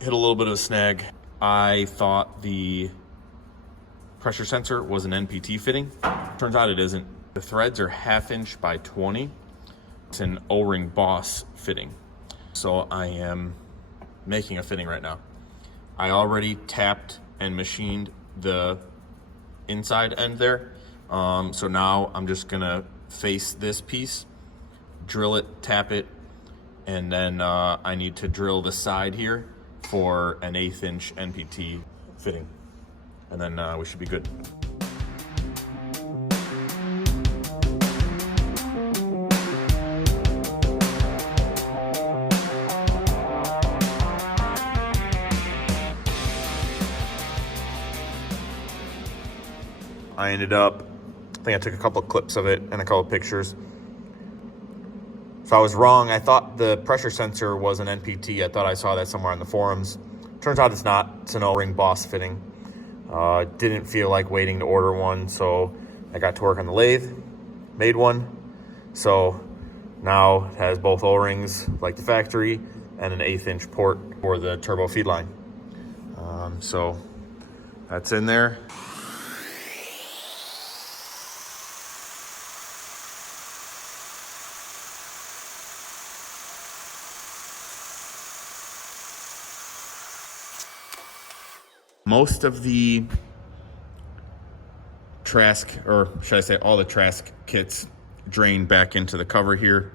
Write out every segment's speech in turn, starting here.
hit a little bit of a snag. I thought the pressure sensor was an NPT fitting. Turns out it isn't. The threads are 1/2 inch by 20. It's an O-ring Boss fitting. So I am making a fitting right now. I already tapped and machined the inside end there. So now I'm just gonna face this piece, drill it, tap it, and then I need to drill the side here for an 1/8 inch NPT fitting. And then we should be good. I ended up, I think I took a couple of clips of it and a couple of pictures. So I was wrong. I thought the pressure sensor was an NPT. I thought I saw that somewhere on the forums. Turns out it's not. It's an O-ring Boss fitting. Didn't feel like waiting to order one, so I got to work on the lathe, made one. So now it has both O-rings like the factory and an 1/8 inch port for the turbo feed line. So that's in there. Most of the Trask, or should I say all the Trask kits, drain back into the cover here.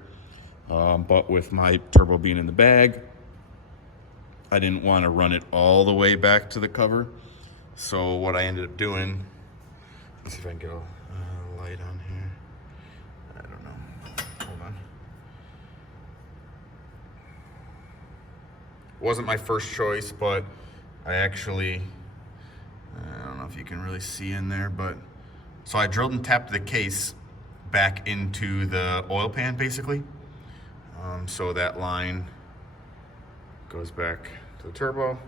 But with my turbo being in the bag, I didn't want to run it all the way back to the cover. So what I ended up doing, let's see if I can get a light on here. I don't know. Hold on. Wasn't my first choice, but I actually, I don't know if you can really see in there, but so I drilled and tapped the case back into the oil pan basically. So that line goes back to the turbo.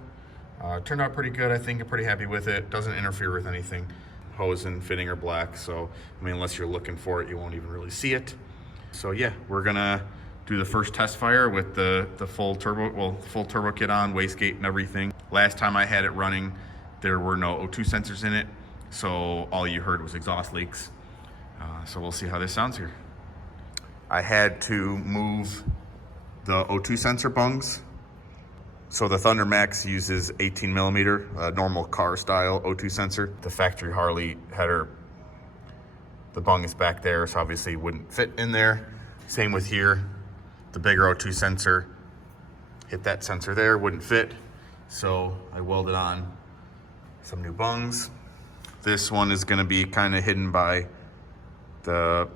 Turned out pretty good, I think. I'm pretty happy with it. Doesn't interfere with anything. Hose and fitting are black, so I mean, unless you're looking for it, you won't even really see it. So yeah, we're gonna do the first test fire with the full turbo, well, full turbo kit on, wastegate and everything. Last time I had it running, there were no O2 sensors in it, so all you heard was exhaust leaks. So we'll see how this sounds here. I had to move the O2 sensor bungs. So the Thunder Max uses 18 millimeter, normal car style O2 sensor. The factory Harley header, the bung is back there, so obviously it wouldn't fit in there. Same with here, the bigger O2 sensor, hit that sensor there, wouldn't fit. So I welded on some new bungs. This one is gonna be kind of hidden by the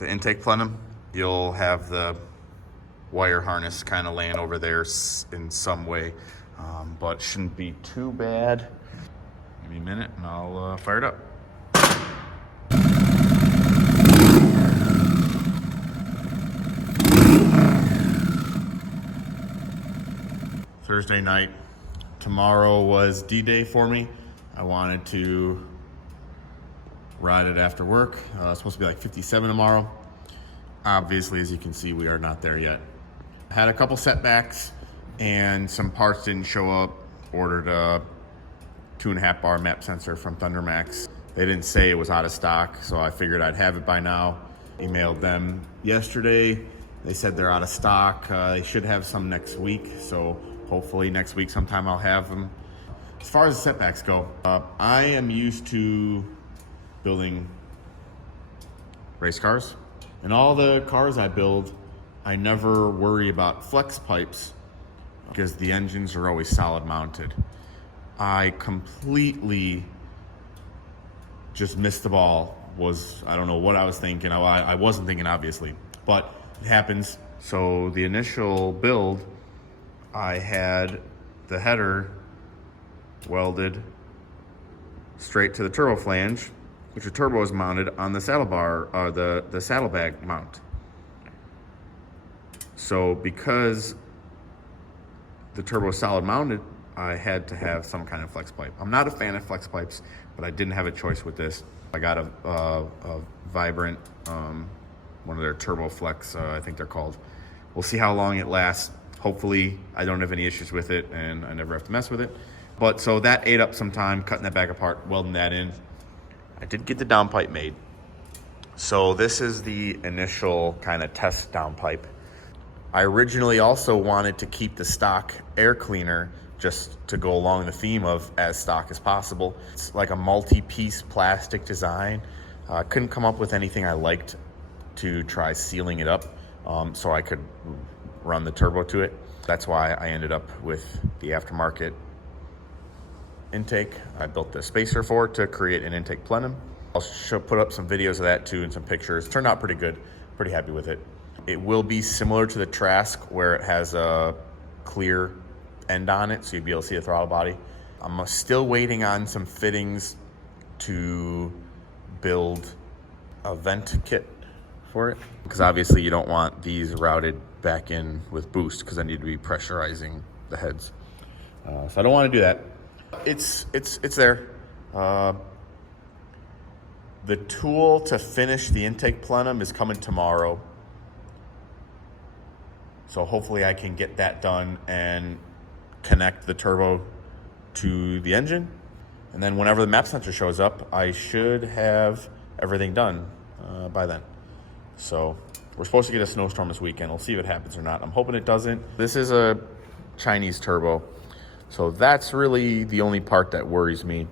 intake plenum. You'll have the wire harness kind of laying over there in some way, but shouldn't be too bad. Give me a minute and I'll fire it up. Thursday night. Tomorrow was D-Day for me. I wanted to ride it after work. It's supposed to be like 57 tomorrow. Obviously, as you can see, we are not there yet. Had a couple setbacks and some parts didn't show up. Ordered a 2.5 bar map sensor from Thunder Max. They didn't say it was out of stock, so I figured I'd have it by now. Emailed them yesterday. They said they're out of stock. They should have some next week, so hopefully next week sometime I'll have them. As far as the setbacks go, I am used to building race cars. And all the cars I build, I never worry about flex pipes because the engines are always solid mounted. I completely just missed the ball. I don't know what I was thinking. I wasn't thinking, obviously, but it happens. So the initial build, I had the header welded straight to the turbo flange, which the turbo is mounted on the saddle bar, the saddlebag mount. So because the turbo is solid mounted, I had to have some kind of flex pipe. I'm not a fan of flex pipes, but I didn't have a choice with this. I got a Vibrant, one of their turbo flex, I think they're called. We'll see how long it lasts. Hopefully I don't have any issues with it and I never have to mess with it. But so that ate up some time, cutting that bag apart, welding that in. I did get the downpipe made. So this is the initial kind of test downpipe. I originally also wanted to keep the stock air cleaner just to go along the theme of as stock as possible. It's like a multi-piece plastic design. I couldn't come up with anything I liked to try sealing it up so I could run the turbo to it. That's why I ended up with the aftermarket intake. I built the spacer for it to create an intake plenum. I'll put up some videos of that too and some pictures. Turned out pretty good, pretty happy with it. It will be similar to the Trask where it has a clear end on it, so you'll be able to see the throttle body. I'm still waiting on some fittings to build a vent kit for it, because obviously you don't want these routed back in with boost, because I need to be pressurizing the heads. So I don't want to do that. It's there. The tool to finish the intake plenum is coming tomorrow. So hopefully I can get that done and connect the turbo to the engine. And then whenever the map sensor shows up, I should have everything done by then. So we're supposed to get a snowstorm this weekend. We'll see if it happens or not. I'm hoping it doesn't. This is a Chinese turbo, so that's really the only part that worries me.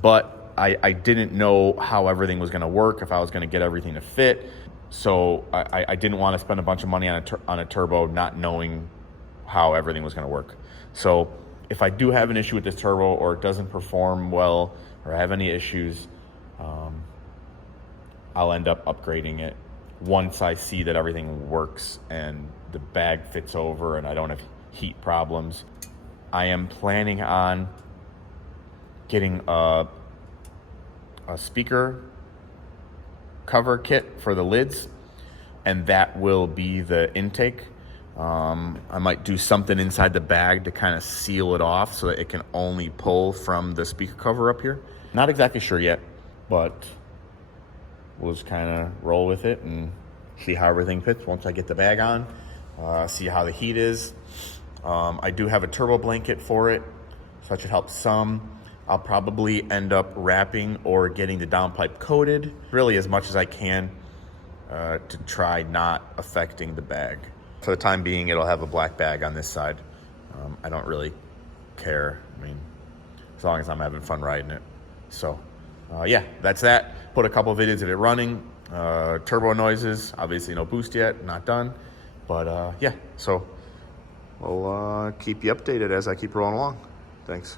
But I didn't know how everything was gonna work, if I was gonna get everything to fit. So I didn't want to spend a bunch of money on a turbo not knowing how everything was gonna work. So if I do have an issue with this turbo, or it doesn't perform well, or I have any issues, I'll end up upgrading it once I see that everything works and the bag fits over and I don't have heat problems. I am planning on getting a speaker cover kit for the lids, and that will be the intake. I might do something inside the bag to kind of seal it off so that it can only pull from the speaker cover up here. Not exactly sure yet, but we'll just kind of roll with it and see how everything fits once I get the bag on, see how the heat is. I do have a turbo blanket for it, so that should help some. I'll probably end up wrapping or getting the downpipe coated, really as much as I can to try not affecting the bag. For the time being, it'll have a black bag on this side. I don't really care. I mean, as long as I'm having fun riding it. So yeah, that's that. Put a couple of videos of it running. Turbo noises, obviously no boost yet, not done. But yeah, so we'll keep you updated as I keep rolling along. Thanks.